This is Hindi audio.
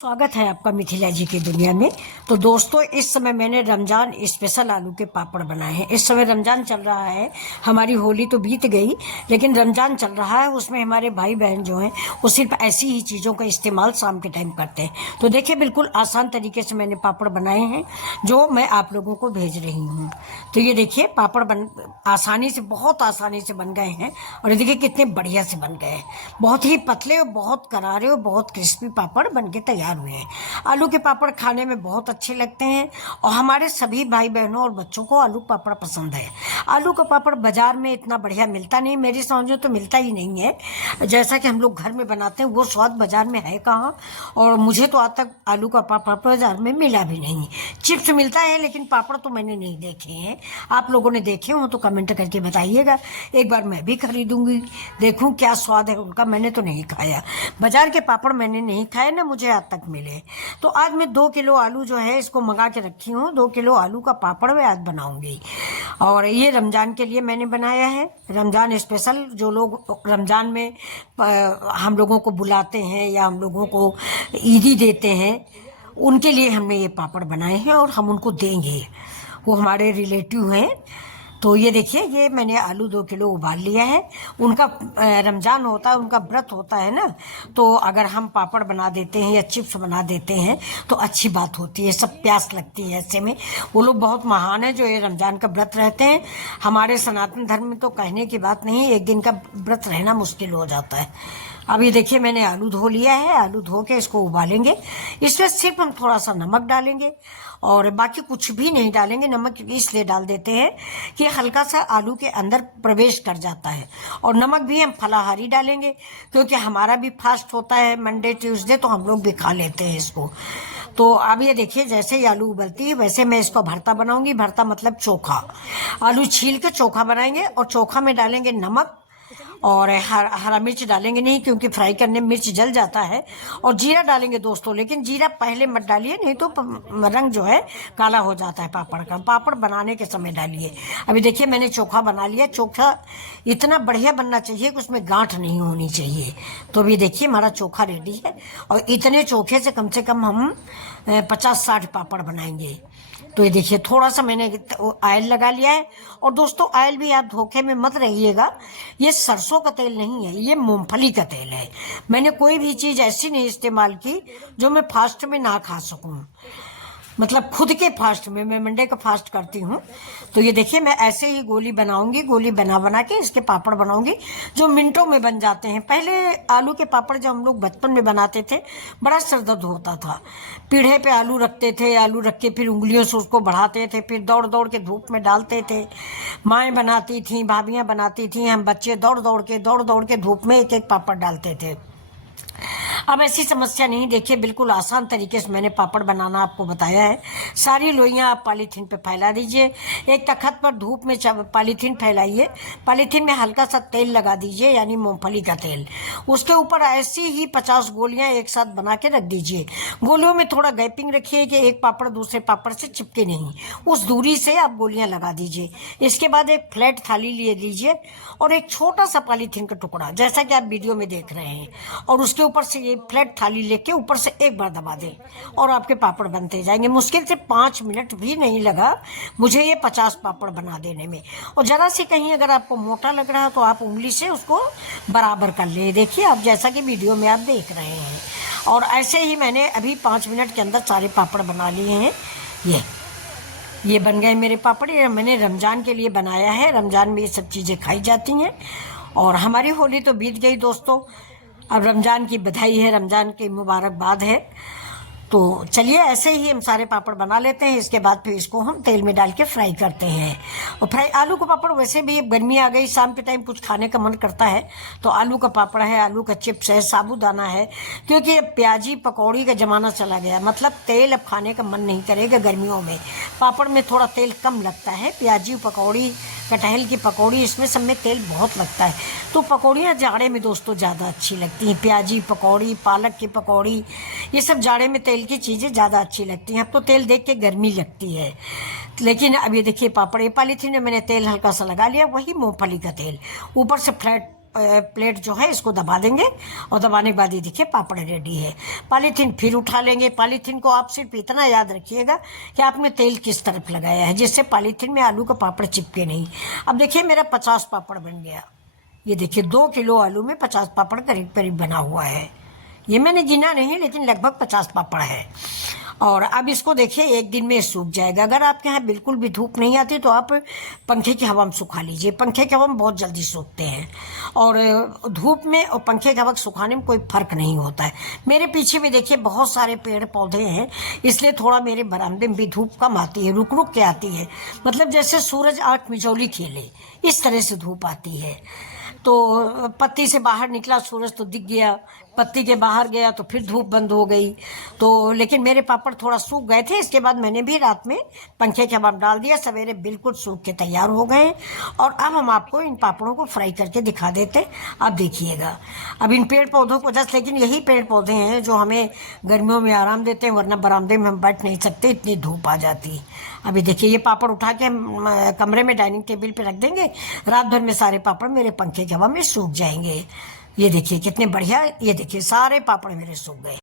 स्वागत है आपका मिथिला जी की दुनिया में। तो दोस्तों, इस समय मैंने रमजान स्पेशल आलू के पापड़ बनाए हैं। इस समय रमजान चल रहा है, हमारी होली तो बीत गई, लेकिन रमजान चल रहा है। उसमें हमारे भाई बहन जो हैं वो सिर्फ ऐसी ही चीज़ों का इस्तेमाल शाम के टाइम करते हैं। तो देखिए, बिल्कुल आसान तरीके से मैंने पापड़ बनाए हैं जो मैं आप लोगों को भेज रही हूँ। तो ये देखिए, पापड़ आसानी से, बहुत आसानी से बन गए हैं। और ये देखिए कितने बढ़िया से बन गए हैं। बहुत ही पतले और बहुत करारे और बहुत क्रिस्पी पापड़ बन के तैयार हुए हैं। आलू के पापड़ खाने में बहुत अच्छे लगते हैं और हमारे सभी भाई बहनों और बच्चों को आलू पापड़ पसंद है। आलू का पापड़ बाजार में इतना बढ़िया मिलता नहीं, मेरी समझो तो मिलता ही नहीं है। जैसा कि हम लोग घर में बनाते हैं वो स्वाद बाजार में है कहाँ। और मुझे तो आज तक आलू का पापड़ बाजार में मिला भी नहीं। चिप्स मिलता है लेकिन पापड़ तो मैंने नहीं देखे हैं। आप लोगों ने देखे हो तो कमेंट करके बताइएगा, एक बार मैं भी खरीदूंगी, देखूं क्या स्वाद है उनका। मैंने तो नहीं खाया, बाजार के पापड़ मैंने नहीं खाए ना मुझे आज तक मिले। तो आज मैं 2 किलो आलू जो है इसको मंगा के रखी हूँ। 2 किलो आलू का पापड़ मैं आज बनाऊंगी। और ये रमजान के लिए मैंने बनाया है, रमजान स्पेशल। जो लोग रमजान में हम लोगों को बुलाते हैं या हम लोगों को ईदी देते हैं, उनके लिए हमने ये पापड़ बनाए हैं और हम उनको देंगे। वो हमारे रिलेटिव हैं। तो ये देखिए, ये मैंने आलू 2 किलो उबाल लिया है। उनका रमजान होता है, उनका व्रत होता है ना, तो अगर हम पापड़ बना देते हैं या चिप्स बना देते हैं तो अच्छी बात होती है, सब प्यास लगती है ऐसे में। वो लोग बहुत महान है जो ये रमजान का व्रत रहते हैं। हमारे सनातन धर्म में तो कहने की बात नहीं, एक दिन का व्रत रहना मुश्किल हो जाता है। अब ये देखिए, मैंने आलू धो लिया है। आलू धो के इसको उबालेंगे। इसमें सिर्फ हम थोड़ा सा नमक डालेंगे और बाकी कुछ भी नहीं डालेंगे। नमक इसलिए डाल देते हैं कि हल्का सा आलू के अंदर प्रवेश कर जाता है। और नमक भी हम फलाहारी डालेंगे क्योंकि हमारा भी फास्ट होता है मंडे ट्यूसडे, तो हम लोग भी खा लेते हैं इसको। तो अब ये देखिए, जैसे ही आलू उबलती है वैसे मैं इसको भरता बनाऊंगी। भरता मतलब चोखा। आलू छील के चोखा बनाएंगे और चोखा में डालेंगे नमक और हरा मिर्च डालेंगे नहीं क्योंकि फ्राई करने में मिर्च जल जाता है। और जीरा डालेंगे दोस्तों, लेकिन जीरा पहले मत डालिए, नहीं तो रंग जो है काला हो जाता है पापड़ का। पापड़ बनाने के समय डालिए। अभी देखिए, मैंने चोखा बना लिया। चोखा इतना बढ़िया बनना चाहिए कि उसमें गांठ नहीं होनी चाहिए। तो अभी देखिए, हमारा चोखा रेडी है और इतने चोखे से कम हम 50-60 पापड़ बनाएंगे। तो ये देखिए, थोड़ा सा मैंने ऑयल लगा लिया है। और दोस्तों, ऑयल भी आप धोखे में मत रहिएगा, ये सरसों का तेल नहीं है, ये मूंगफली का तेल है। मैंने कोई भी चीज़ ऐसी नहीं इस्तेमाल की जो मैं फास्ट में ना खा सकूं, मतलब खुद के फास्ट में। मैं मंडे का फास्ट करती हूँ। तो ये देखिए, मैं ऐसे ही गोली बनाऊंगी। गोली बना बना के इसके पापड़ बनाऊंगी जो मिनटों में बन जाते हैं। पहले आलू के पापड़ जब हम लोग बचपन में बनाते थे बड़ा सरदर्द होता था। पीढ़े पे आलू रखते थे, आलू रख के फिर उंगलियों से उसको बढ़ाते थे, फिर दौड़ दौड़ के धूप में डालते थे। माएँ बनाती थी, भाभियाँ बनाती थी, हम बच्चे दौड़ दौड़ के धूप में एक एक पापड़ डालते थे। अब ऐसी समस्या नहीं। देखिए, बिल्कुल आसान तरीके से मैंने पापड़ बनाना आपको बताया है। सारी लोइयाँ आप पॉलीथीन पे फैला दीजिए। एक तख्त पर धूप में पॉलीथीन फैलाइए। पॉलीथीन में हल्का सा तेल लगा दीजिए, यानी मूंगफली का तेल। उसके ऊपर ऐसी ही 50 गोलियां एक साथ बना के रख दीजिए। गोलियों में थोड़ा गैपिंग रखिए कि एक पापड़ दूसरे पापड़ से चिपके नहीं, उस दूरी से आप गोलियां लगा दीजिए। इसके बाद एक फ्लैट थाली ले लीजिए और एक छोटा सा पॉलीथीन का टुकड़ा, जैसा कि आप वीडियो में देख रहे हैं, और उसके ऊपर से ये फ्लैट थाली लेके ऊपर से एक बार दबा दें और आपके पापड़ बनते जाएंगे। मुश्किल से 5 मिनट भी नहीं लगा मुझे ये 50 पापड़ बना देने में। और जरा से कहीं अगर आपको मोटा लग रहा है तो आप उंगली से उसको बराबर कर ले। देखिए, आप जैसा कि वीडियो में आप देख रहे हैं। और ऐसे ही मैंने अभी 5 मिनट के अंदर सारे पापड़ बना लिए हैं। ये बन गए मेरे पापड़। ये मैंने रमजान के लिए बनाया है। रमजान में ये सब चीज़ें खाई जाती हैं। और हमारी होली तो बीत गई दोस्तों, अब रमजान की बधाई है, रमजान की मुबारकबाद है। तो चलिए, ऐसे ही हम सारे पापड़ बना लेते हैं। इसके बाद फिर इसको हम तेल में डाल के फ्राई करते हैं। और फ्राई आलू का पापड़, वैसे भी गर्मी आ गई, शाम के टाइम कुछ खाने का मन करता है तो आलू का पापड़ है, आलू का चिप्स है, साबूदाना है। क्योंकि अब प्याजी पकौड़ी का ज़माना चला गया, मतलब तेल अब खाने का मन नहीं करेगा गर्मियों में। पापड़ में थोड़ा तेल कम लगता है। प्याजी पकौड़ी, कटहल की पकौड़ी, इसमें सब में तेल बहुत लगता है। तो पकौड़ियाँ जाड़े में दोस्तों ज़्यादा अच्छी लगती हैं। प्याजी पकौड़ी, पालक की पकौड़ी, ये सब जाड़े में तेल की चीज़ें ज़्यादा अच्छी लगती हैं। अब तो तेल देख के गर्मी लगती है। लेकिन अब ये देखिए, पापड़, ये पॉलीथीन में मैंने तेल हल्का सा लगा लिया, वही मूंगफली का तेल, ऊपर से फ्लैट प्लेट जो है इसको दबा देंगे और दबाने के बाद ये देखिए पापड़ रेडी है। पॉलीथीन फिर उठा लेंगे। पॉलीथीन को आप सिर्फ इतना याद रखिएगा कि आपने तेल किस तरफ लगाया है, जिससे पॉलीथीन में आलू का पापड़ चिपके नहीं। अब देखिए मेरा 50 पापड़ बन गया। ये देखिए 2 किलो आलू में 50 पापड़ करीब करीब बना हुआ है। ये मैंने गिना नहीं, लेकिन लगभग 50 पापड़ है। और अब इसको देखिए 1 दिन में सूख जाएगा। अगर आपके यहाँ बिल्कुल भी धूप नहीं आती तो आप पंखे की हवा में सुखा लीजिए। पंखे की हवा में बहुत जल्दी सूखते हैं और धूप में और पंखे की हवा सुखाने में कोई फर्क नहीं होता है। मेरे पीछे भी देखिए बहुत सारे पेड़ पौधे हैं, इसलिए थोड़ा मेरे बरामदे में भी धूप कम आती है, रुक रुक के आती है। मतलब जैसे सूरज आँख मिचौली खेले, इस तरह से धूप आती है। तो पत्ती से बाहर निकला सूरज तो दिख गया, पत्ती के बाहर गया तो फिर धूप बंद हो गई। तो लेकिन मेरे पापड़ थोड़ा सूख गए थे, इसके बाद मैंने भी रात में पंखे के हवा में डाल दिया। सवेरे बिल्कुल सूख के तैयार हो गए। और अब हम आपको इन पापड़ों को फ्राई करके दिखा देते। अब देखिएगा, अब इन पेड़ पौधों को जस्ट, लेकिन यही पेड़ पौधे हैं जो हमें गर्मियों में आराम देते हैं, वरना बरामदे में हम बैठ नहीं सकते, इतनी धूप आ जाती। अभी देखिए ये पापड़ उठा के हम कमरे में डाइनिंग टेबल पे रख देंगे। रात भर में सारे पापड़ मेरे पंखे की हवा में सूख जाएंगे। ये देखिए कितने बढ़िया, ये देखिए सारे पापड़ मेरे सूख गए।